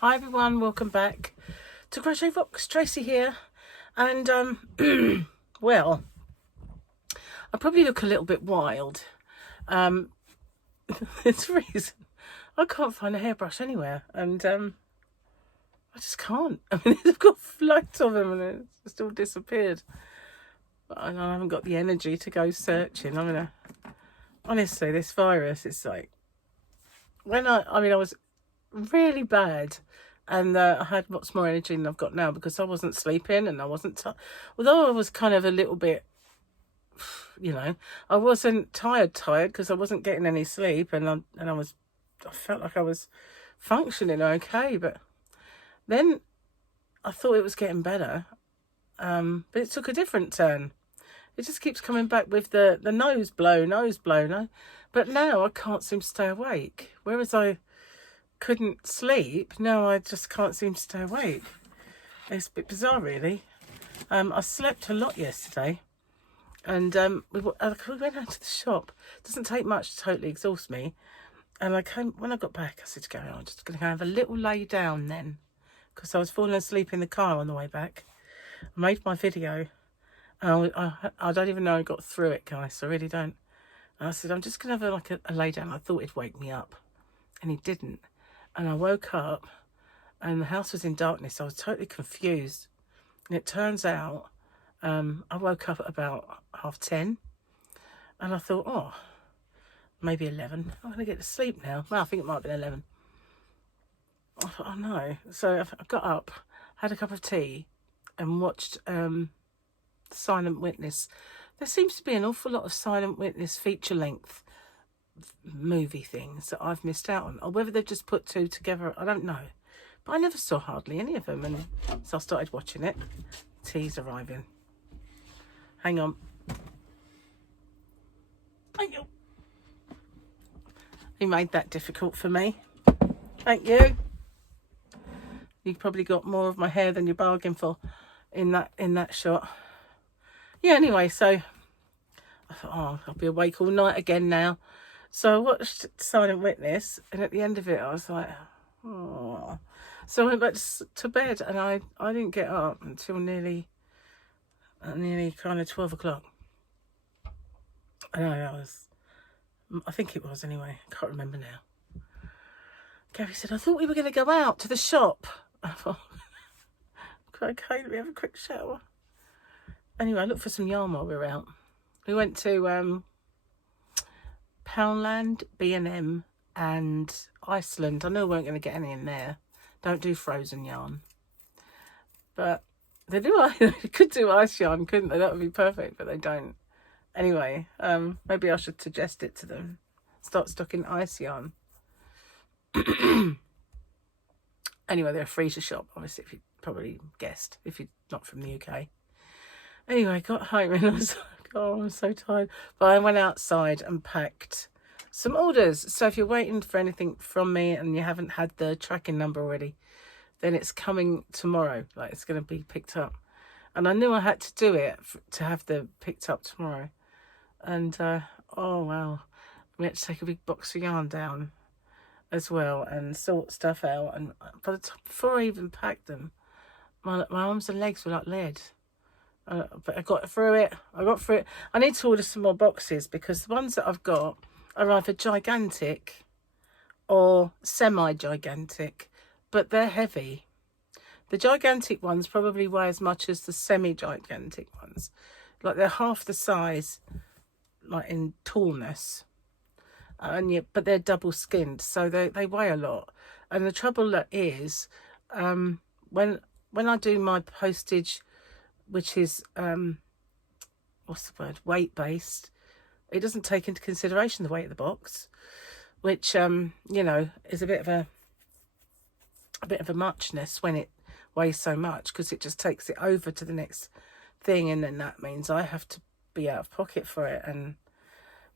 Hi everyone, welcome back to Crochet Vox. Tracy here, and well, I probably look a little bit wild. It's the reason I can't find a hairbrush anywhere, and I just can't. I mean, I've got flights of them, and it's just all disappeared. But I haven't got the energy to go searching. Honestly, this virus, it's like I was really bad, and I had lots more energy than I've got now because I wasn't sleeping and I wasn't although I was kind of a little bit, I wasn't tired because I wasn't getting any sleep, and I felt like I was functioning okay, but then I thought it was getting better, but it took a different turn. It just keeps coming back with the nose blow, no, but now I can't seem to stay awake, whereas I couldn't sleep. Now I just can't seem to stay awake. It's a bit bizarre, really. I slept a lot yesterday, and we went out to the shop. It doesn't take much to totally exhaust me. And when I got back, I said to Gary, I'm just going to have a little lay down then, because I was falling asleep in the car on the way back. I made my video. I don't even know I got through it, guys. I really don't. And I said, I'm just going to have a lay down. I thought it'd wake me up, and he didn't. And I woke up and the house was in darkness. I was totally confused. And it turns out I woke up at about 10:30, and I thought, oh, maybe 11. I'm going to get to sleep now. Well, I think it might have been 11. I thought, oh no. So I got up, had a cup of tea, and watched Silent Witness. There seems to be an awful lot of Silent Witness feature length movie things that I've missed out on, or whether they've just put two together, I don't know, but I never saw hardly any of them, and so I started watching it. Tea's arriving. Hang on. Thank you. He made that difficult for me. Thank you. You probably got more of my hair than you bargained for in that shot. Yeah, anyway, so I thought, oh, I'll be awake all night again now. So I watched Silent Witness, and at the end of it, I was like, oh. So I went back to bed, and I didn't get up until nearly kind of 12 o'clock. I think it was anyway. I can't remember now. Gary said, I thought we were going to go out to the shop. I thought, okay, let me have a quick shower. Anyway, I looked for some yarn while we were out. We went to Poundland, B&M and Iceland. I knew we weren't going to get any in there. Don't do frozen yarn. But they could do ice yarn, couldn't they? That would be perfect, but they don't. Anyway, maybe I should suggest it to them. Start stocking ice yarn. Anyway, they're a freezer shop, obviously, if you probably guessed, if you're not from the UK. Anyway, I got home and I was like, oh, I'm so tired. But I went outside and packed some orders. So if you're waiting for anything from me and you haven't had the tracking number already, then it's coming tomorrow. Like, it's going to be picked up. And I knew I had to do it to have the picked up tomorrow. And, oh, wow. We had to take a big box of yarn down as well and sort stuff out. And before I even packed them, my arms and legs were like lead. But I got through it. I need to order some more boxes because the ones that I've got are either gigantic or semi-gigantic, but they're heavy. The gigantic ones probably weigh as much as the semi-gigantic ones. Like, they're half the size, like, in tallness. But they're double skinned, so they weigh a lot. And the trouble is, when I do my postage, which is weight based, it doesn't take into consideration the weight of the box, which is a bit of a muchness when it weighs so much, because it just takes it over to the next thing, and then that means I have to be out of pocket for it, and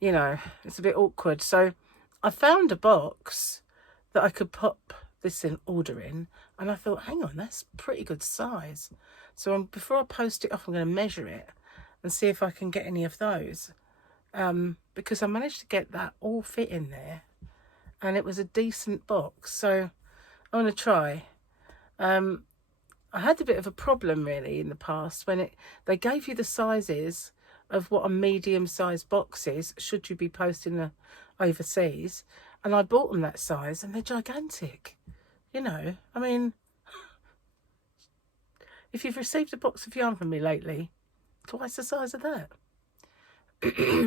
it's a bit awkward. So I found a box that I could pop this order in, and I thought, hang on, that's pretty good size. So before I post it off, I'm going to measure it and see if I can get any of those, because I managed to get that all fit in there, and it was a decent box. So I'm going to try I had a bit of a problem really in the past when they gave you the sizes of what a medium-sized box is should you be posting overseas, and I bought them that size and they're gigantic. You know, I mean, if you've received a box of yarn from me lately, twice the size of that.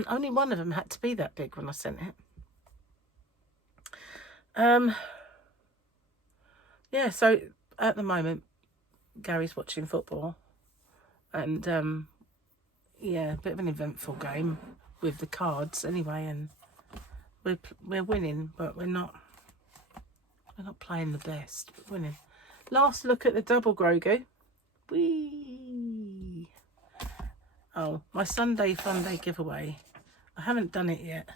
Only one of them had to be that big when I sent it. Yeah, so at the moment Gary's watching football, and yeah, a bit of an eventful game with the cards anyway, and we're winning, but we're not playing the best, but winning. Last look at the double Grogu. Whee! Oh, my Sunday Fun Day giveaway. I haven't done it yet,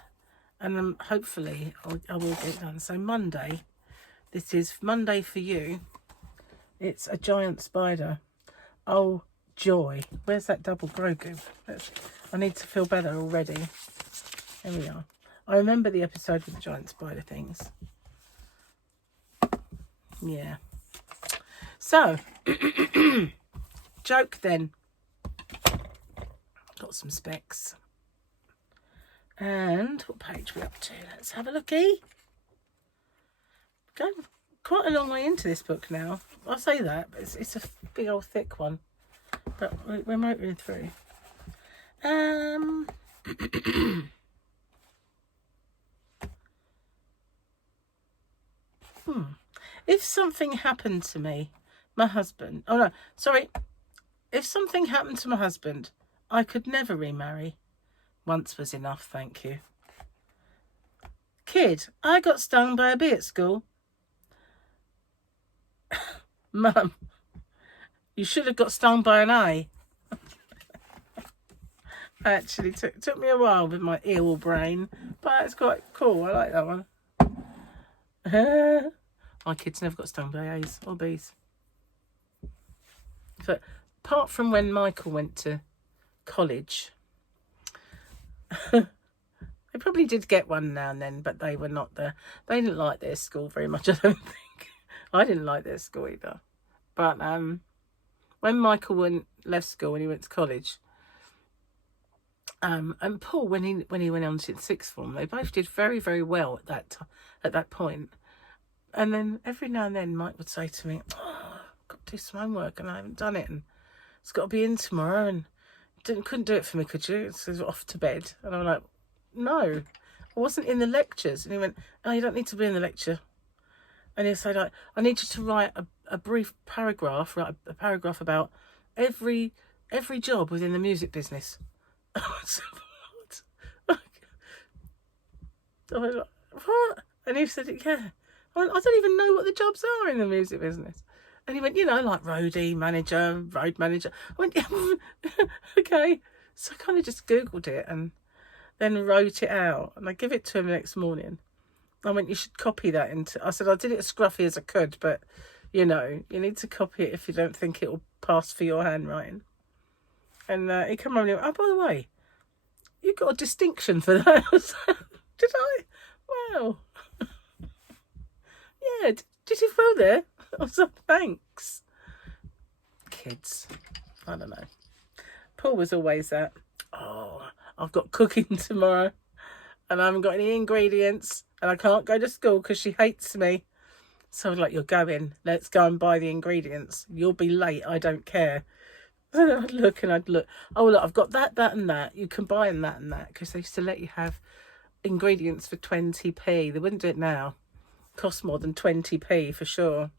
and hopefully I will get it done. So Monday, this is Monday for you. It's a giant spider. Oh, joy. Where's that double Grogu? I need to feel better already. Here we are. I remember the episode with the giant spider things. Yeah. So, joke then. Got some specs. And what page are we up to? Let's have a looky. Going quite a long way into this book now. I say that, but it's a big old thick one. But we're motoring through. If something happened to me, my husband... Oh, no, sorry. If something happened to my husband, I could never remarry. Once was enough, thank you. Kid, I got stung by a bee at school. Mum, you should have got stung by an eye. Actually, took me a while with my eel brain, but it's quite cool. I like that one. My kids never got stung by A's or B's. But apart from when Michael went to college, they probably did get one now and then, but they were not there. They didn't like their school very much, I don't think. I didn't like their school either. But when Michael left school and he went to college, and Paul, when he went on to sixth form, they both did very, very well at that point. And then every now and then Mike would say to me, "Oh, I've got to do some homework and I haven't done it, and it's got to be in tomorrow, and couldn't do it for me, could you? So off to bed." And I'm like, "No, I wasn't in the lectures." And he went, "Oh, you don't need to be in the lecture." And he'd say, like, "I need you to write a brief paragraph, write a paragraph about every job within the music business." What? I was like, "What?" And he said, "Yeah." I went, "I don't even know what the jobs are in the music business." And he went, "You know, like roadie manager, road manager." I went, "Yeah, okay." So I kind of just Googled it and then wrote it out. And I give it to him the next morning. I went, "You should copy that into..." I said, "I did it as scruffy as I could, but, you know, you need to copy it if you don't think it will pass for your handwriting." And he came over and he went, "Oh, by the way, you got a distinction for that." I was like, "Did I? Wow." "Yeah, did you feel there?" I was like, "Thanks." Kids, I don't know. Paul was always that, "Oh, I've got cooking tomorrow and I haven't got any ingredients and I can't go to school because she hates me." So I was like, "You're going, let's go and buy the ingredients. You'll be late, I don't care." And I'd look and I'd look, "Oh, look, I've got that and that. You combine that and that." Because they used to let you have ingredients for 20p. They wouldn't do it now. Cost more than 20p for sure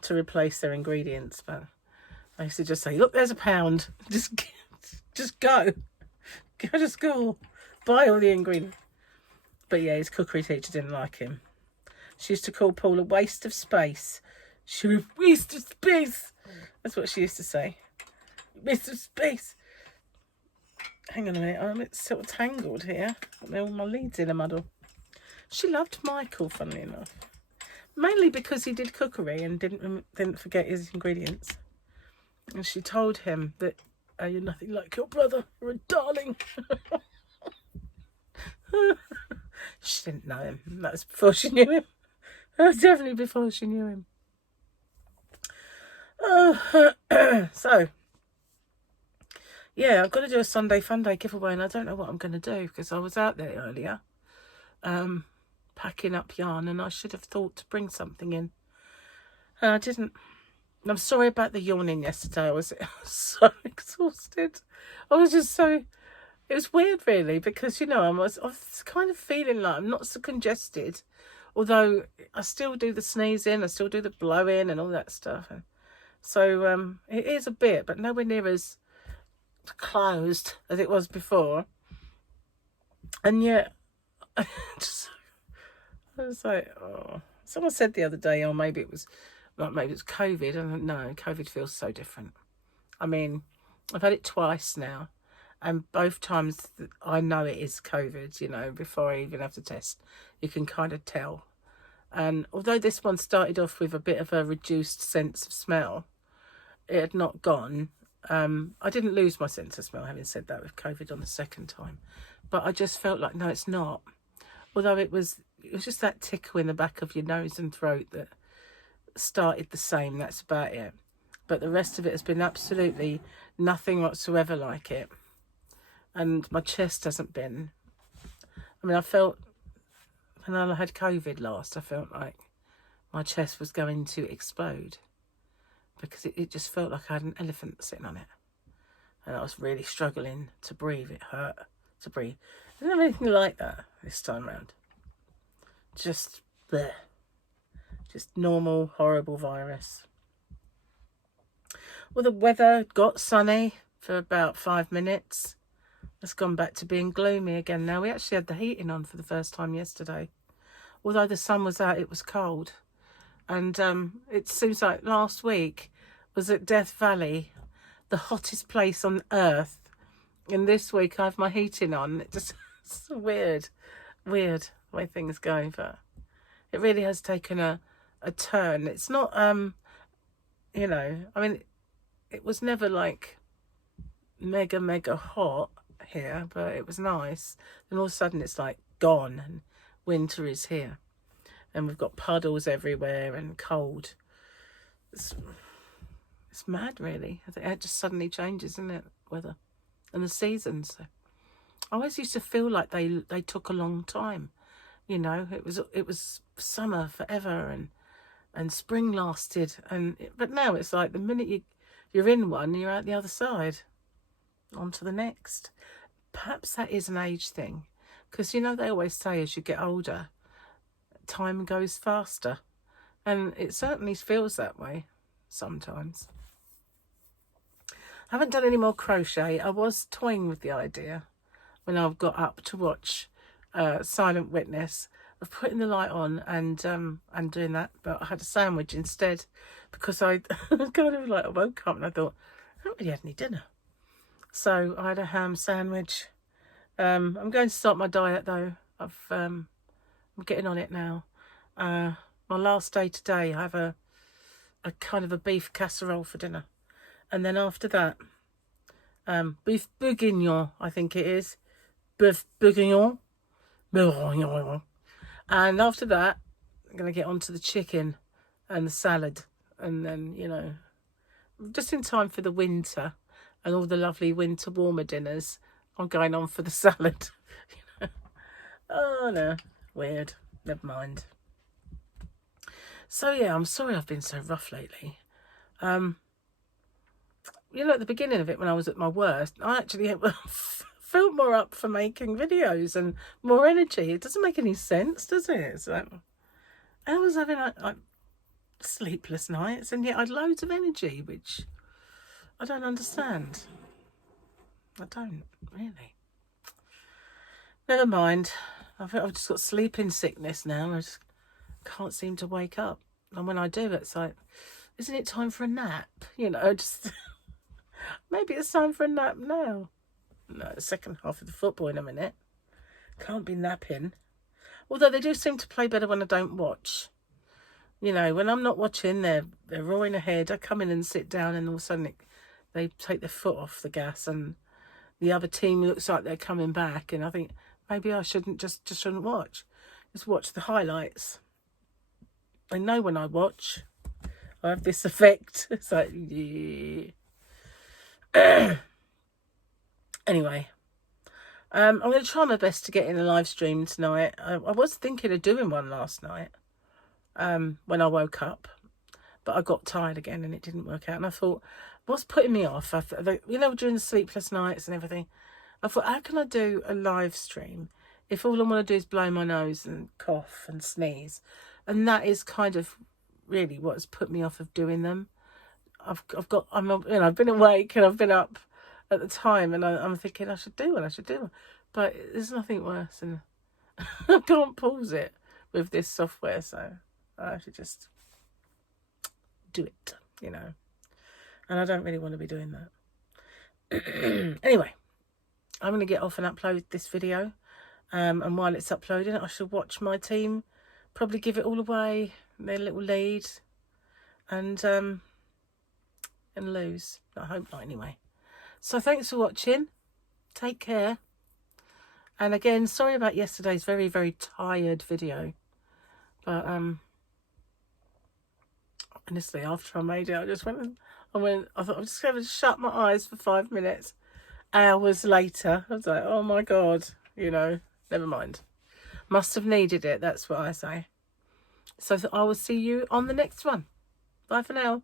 to replace their ingredients. But I used to just say, "Look, there's £1. Just go to school, buy all the ingredients." But yeah, his cookery teacher didn't like him. She used to call Paul a waste of space. "She was a waste of space." That's what she used to say. "Waste of space." Hang on a minute, I'm sort of tangled here. All my leads in a muddle. She loved Michael, funnily enough. Mainly because he did cookery and didn't forget his ingredients. And she told him that, "You're nothing like your brother. You're a darling." She didn't know him. That was before she knew him. That was definitely before she knew him. So, yeah, I've got to do a Sunday Fun Day giveaway, and I don't know what I'm going to do because I was out there earlier packing up yarn, and I should have thought to bring something in. And I didn't. I'm sorry about the yawning yesterday. I was so exhausted. I was just so... It was weird, really, because, you know, I was kind of feeling like I'm not so congested. Although I still do the sneezing, I still do the blowing and all that stuff. And so it is a bit, but nowhere near as closed as it was before. And yet, I was like, oh. Someone said the other day, or maybe it was COVID. I don't know. COVID feels so different. I mean, I've had it twice now. And both times I know it is COVID, you know, before I even have to test. You can kind of tell. And although this one started off with a bit of a reduced sense of smell, it had not gone. I didn't lose my sense of smell, having said that, with COVID on the second time. But I just felt like, no, it's not. Although it was just that tickle in the back of your nose and throat that started the same. That's about it. But the rest of it has been absolutely nothing whatsoever like it. And my chest hasn't been. I mean, I felt when I had COVID last, I felt like my chest was going to explode because it just felt like I had an elephant sitting on it. And I was really struggling to breathe. It hurt to breathe. I didn't have anything like that this time round. Just bleh. Just normal, horrible virus. Well, the weather got sunny for about 5 minutes. It's gone back to being gloomy again now. We actually had the heating on for the first time yesterday. Although the sun was out, it was cold. And it seems like last week was at Death Valley, the hottest place on earth. And this week I have my heating on. It's weird the way things go. But it really has taken a turn. It's not, you know, I mean, it was never like mega hot here, but it was nice. Then all of a sudden it's like gone and winter is here. And we've got puddles everywhere and cold. It's mad, really. I think it just suddenly changes, isn't it? Weather and the seasons. I always used to feel like they took a long time. You know, it was summer forever and spring lasted. But now it's like the minute you're in one, you're out the other side. On to the next. Perhaps that is an age thing. Because, you know, they always say as you get older, time goes faster. And it certainly feels that way sometimes. I haven't done any more crochet. I was toying with the idea when I got up to watch Silent Witness of putting the light on and doing that. But I had a sandwich instead because I kind of like I woke up and I thought, I haven't really had any dinner. So I had a ham sandwich. I'm going to start my diet though. I'm getting on it now. My last day today, I have a kind of a beef casserole for dinner. And then after that, beef bourguignon, I think it is. Beef bourguignon. And after that, I'm going to get onto the chicken and the salad. And then, you know, just in time for the winter and all the lovely winter warmer dinners, I'm going on for the salad. You know? Oh, no. Weird. Never mind. So, yeah, I'm sorry I've been so rough lately. You know, at the beginning of it, when I was at my worst, I actually felt more up for making videos and more energy. It doesn't make any sense, does it? It's like, I was having like sleepless nights, and yet I had loads of energy, which I don't understand. I don't, really. Never mind. I've just got sleeping sickness now. I just can't seem to wake up. And when I do, it's like, isn't it time for a nap? You know, just maybe it's time for a nap now. No, the second half of the football in a minute. Can't be napping. Although they do seem to play better when I don't watch. You know, when I'm not watching, they're roaring ahead. I come in and sit down, and all of a sudden they take their foot off the gas, and the other team looks like they're coming back. And I think maybe I shouldn't just shouldn't watch. Just watch the highlights. I know when I watch, I have this effect. It's like, yeah. Anyway, I'm going to try my best to get in a live stream tonight. I was thinking of doing one last night when I woke up, but I got tired again and it didn't work out. And I thought, what's putting me off? During the sleepless nights and everything, I thought, how can I do a live stream if all I want to do is blow my nose and cough and sneeze? And that is kind of really what's put me off of doing them. I've been awake and I've been up at the time, and I'm thinking I should do one, but there's nothing worse, and I can't pause it with this software, so I have to just do it, and I don't really want to be doing that. Anyway, I'm going to get off and upload this video, and while it's uploading, I shall watch my team probably give it all away, their little lead, and lose. I hope not, anyway. So thanks for watching. Take care. And again, sorry about yesterday's very, very tired video. But honestly, after I made it, I thought I'm just going to shut my eyes for 5 minutes. Hours later, I was like, oh my God, never mind. Must have needed it, that's what I say. So I will see you on the next one. Bye for now.